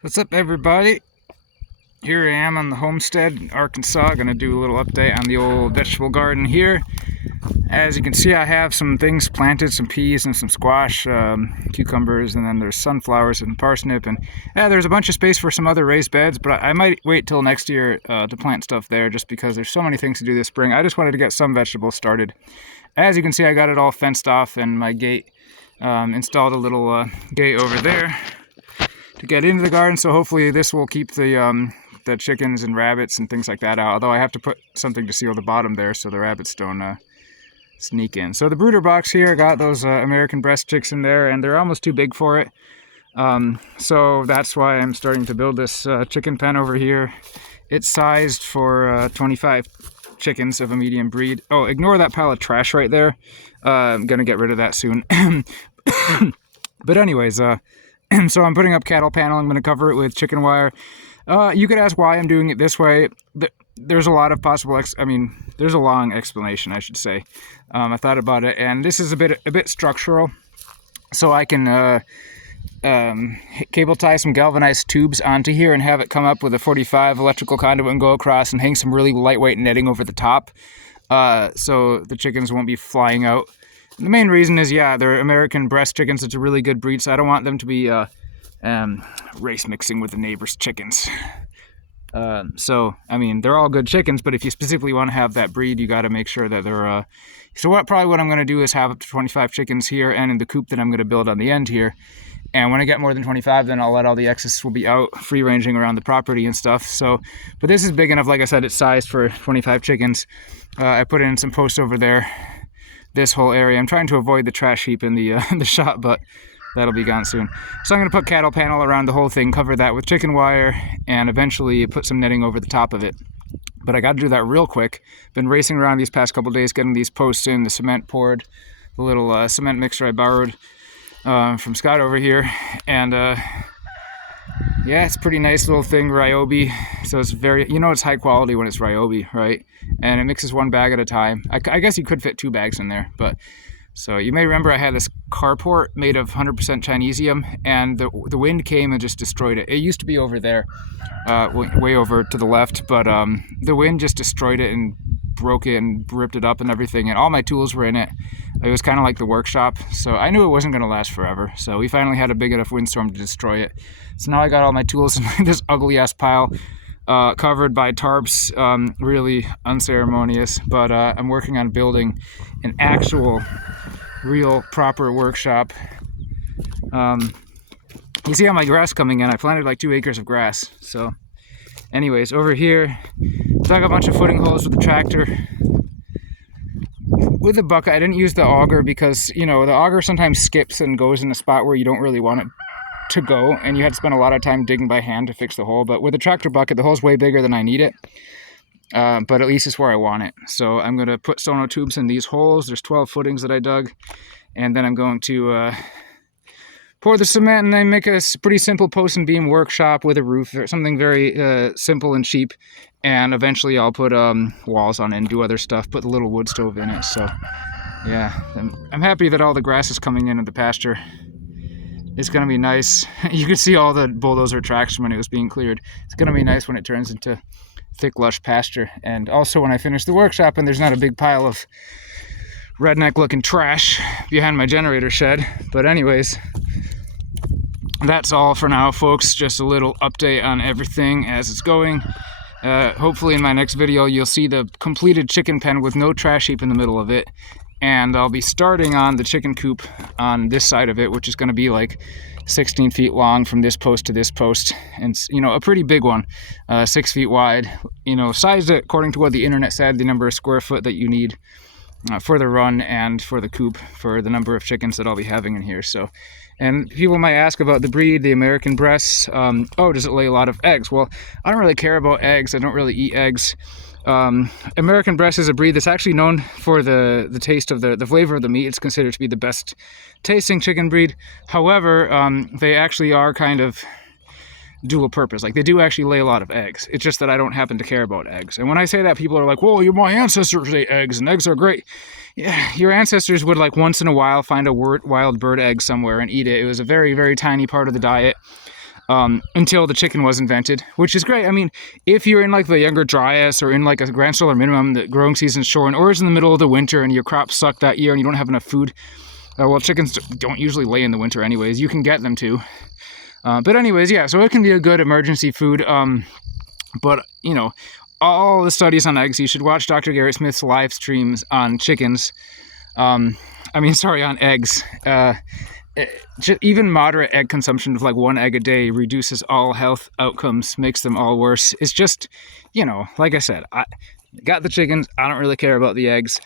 What's up, everybody? Here I am on the Homestead in Arkansas. Gonna do a little update on the old vegetable garden here. As you can see, I have some things planted, some peas and some squash, cucumbers, and then there's sunflowers and parsnip, and there's a bunch of space for some other raised beds, but I might wait till next year to plant stuff there just because there's so many things to do this spring. I just wanted to get some vegetables started. As you can see, I got it all fenced off and my gate, installed a little gate over there to get into the garden, so hopefully this will keep the chickens and rabbits and things like that out, although I have to put something to seal the bottom there so the rabbits don't sneak in. So the brooder box here, got those American breast chicks in there, and they're almost too big for it, so that's why I'm starting to build this chicken pen over here. It's sized for 25 chickens of a medium breed. Oh, ignore that pile of trash right there. I'm gonna get rid of that soon. But anyways, so I'm putting up cattle panel. I'm going to cover it with chicken wire. You could ask why I'm doing it this way. There's a lot of possible, there's a long explanation, I should say. I thought about it, and this is a bit structural. So I can cable tie some galvanized tubes onto here and have it come up with a 45 electrical conduit and go across and hang some really lightweight netting over the top, so the chickens won't be flying out. The main reason is, they're American breast chickens. It's a really good breed, so I don't want them to be race mixing with the neighbor's chickens. They're all good chickens, but if you specifically want to have that breed, you got to make sure that they're... Probably what I'm going to do is have up to 25 chickens here and in the coop that I'm going to build on the end here. And when I get more than 25, then I'll let all the excess will be out, free-ranging around the property and stuff. But this is big enough. Like I said, it's sized for 25 chickens. I put in some posts over there. This whole area. I'm trying to avoid the trash heap in the the shop, but that'll be gone soon. So I'm going to put cattle panel around the whole thing, cover that with chicken wire, and eventually put some netting over the top of it. But I got to do that real quick. Been racing around these past couple days, getting these posts in, the cement poured, the little cement mixer I borrowed from Scott over here, and it's a pretty nice little thing, Ryobi. So it's very, it's high quality when it's Ryobi, right? And it mixes one bag at a time. I guess you could fit 2 bags in there, but so you may remember I had this Carport made of 100% Chinesium, and the wind came and just destroyed it. It used to be over there, way over to the left, but the wind just destroyed it and broke it and ripped it up and everything, and all my tools were in it. It was kind of like the workshop, so I knew it wasn't going to last forever. So we finally had a big enough windstorm to destroy it. So now I got all my tools in this ugly ass pile, covered by tarps, really unceremonious, but I'm working on building an actual, real, proper workshop. You see how my grass coming in? I planted like 2 acres of grass. So anyways, over here, dug a bunch of footing holes with the tractor. With the bucket, I didn't use the auger because, the auger sometimes skips and goes in a spot where you don't really want it to go, and you had to spend a lot of time digging by hand to fix the hole. But with the tractor bucket, the hole's way bigger than I need it, but at least it's where I want it. So I'm going to put sono tubes in these holes. There's 12 footings that I dug, and then I'm going to pour the cement and then make a pretty simple post and beam workshop with a roof, or something very simple and cheap. And eventually I'll put walls on it and do other stuff, put the little wood stove in it. So yeah, I'm happy that all the grass is coming in at the pasture. It's going to be nice. You could see all the bulldozer traction when it was being cleared. It's going to be nice when it turns into thick, lush pasture. And also when I finish the workshop and there's not a big pile of redneck-looking trash behind my generator shed. But anyways, that's all for now, folks. Just a little update on everything as it's going. Hopefully in my next video you'll see the completed chicken pen with no trash heap in the middle of it. And I'll be starting on the chicken coop on this side of it, which is going to be like 16 feet long from this post to this post. And, a pretty big one, 6 feet wide, sized according to what the internet said, the number of square foot that you need for the run and for the coop, for the number of chickens that I'll be having in here. So, and people might ask about the breed, the American breasts. Does it lay a lot of eggs? Well, I don't really care about eggs. I don't really eat eggs. American breast is a breed that's actually known for the taste of the flavor of the meat. It's considered to be the best tasting chicken breed. However, they actually are kind of dual purpose. Like, they do actually lay a lot of eggs. It's just that I don't happen to care about eggs. And when I say that, people are like, "Well, my ancestors ate eggs, and eggs are great." Yeah, your ancestors would, like, once in a while find a wild bird egg somewhere and eat it. It was a very, very tiny part of the diet. until the chicken was invented, which is great. I mean, if you're in like the younger dryas or in like a grand solar minimum, the growing season's short, or is in the middle of the winter and your crops suck that year and you don't have enough food, well, chickens don't usually lay in the winter anyways. You can get them to. But anyways, yeah, so it can be a good emergency food. But, you know, all the studies on eggs, you should watch Dr. Garrett Smith's live streams on chickens. On eggs. Even moderate egg consumption of like 1 egg a day reduces all health outcomes, makes them all worse. It's just, you know, like I said, I got the chickens. I don't really care about the eggs.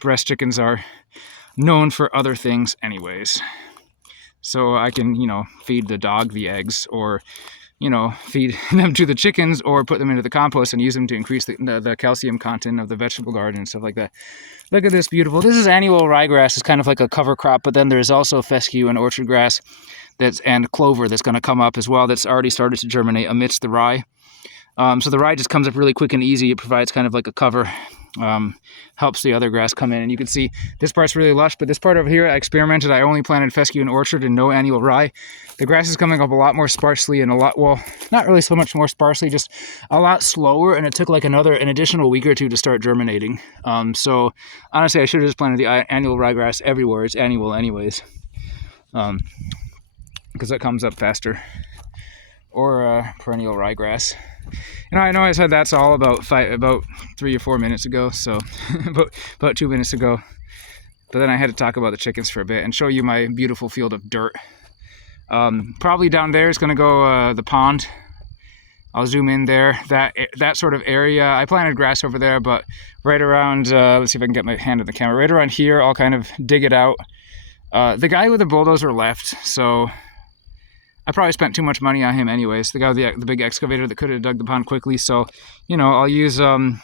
Breast chickens are known for other things anyways. So I can, you know, feed the dog the eggs, or, you know, feed them to the chickens, or put them into the compost and use them to increase the calcium content of the vegetable garden and stuff like that. Look at this beautiful. This is annual ryegrass. It's kind of like a cover crop, but then there's also fescue and orchard grass and clover that's going to come up as well, that's already started to germinate amidst the rye. So the rye just comes up really quick and easy. It provides kind of like a cover, helps the other grass come in. And you can see this part's really lush, but this part over here I experimented. I only planted fescue and orchard and no annual rye. The grass is coming up a lot more sparsely and well, not really so much more sparsely, just a lot slower. And it took like an additional week or two to start germinating. So honestly, I should have just planted the annual ryegrass everywhere. It's annual anyways, because it comes up faster. Or perennial ryegrass. You know, I know I said that's all about 3 or 4 minutes ago, so about 2 minutes ago. But then I had to talk about the chickens for a bit and show you my beautiful field of dirt. Probably down there is going to go the pond. I'll zoom in there. That sort of area. I planted grass over there, but right around, let's see if I can get my hand on the camera. Right around here, I'll kind of dig it out. The guy with the bulldozer left, so I probably spent too much money on him anyways. The guy with the big excavator that could have dug the pond quickly. So, you know, I'll use one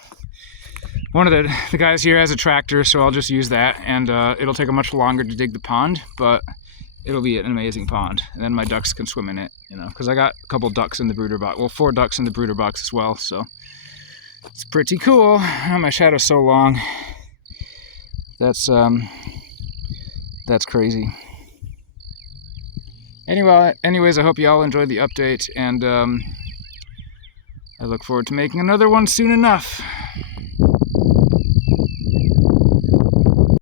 of the guys here has a tractor, so I'll just use that. And it'll take much longer to dig the pond, but it'll be an amazing pond. And then my ducks can swim in it, you know, because I got a couple ducks in the brooder box. Well, 4 ducks in the brooder box as well. So it's pretty cool. Oh, my shadow's so long. That's crazy. Anyways, I hope you all enjoyed the update, and I look forward to making another one soon enough.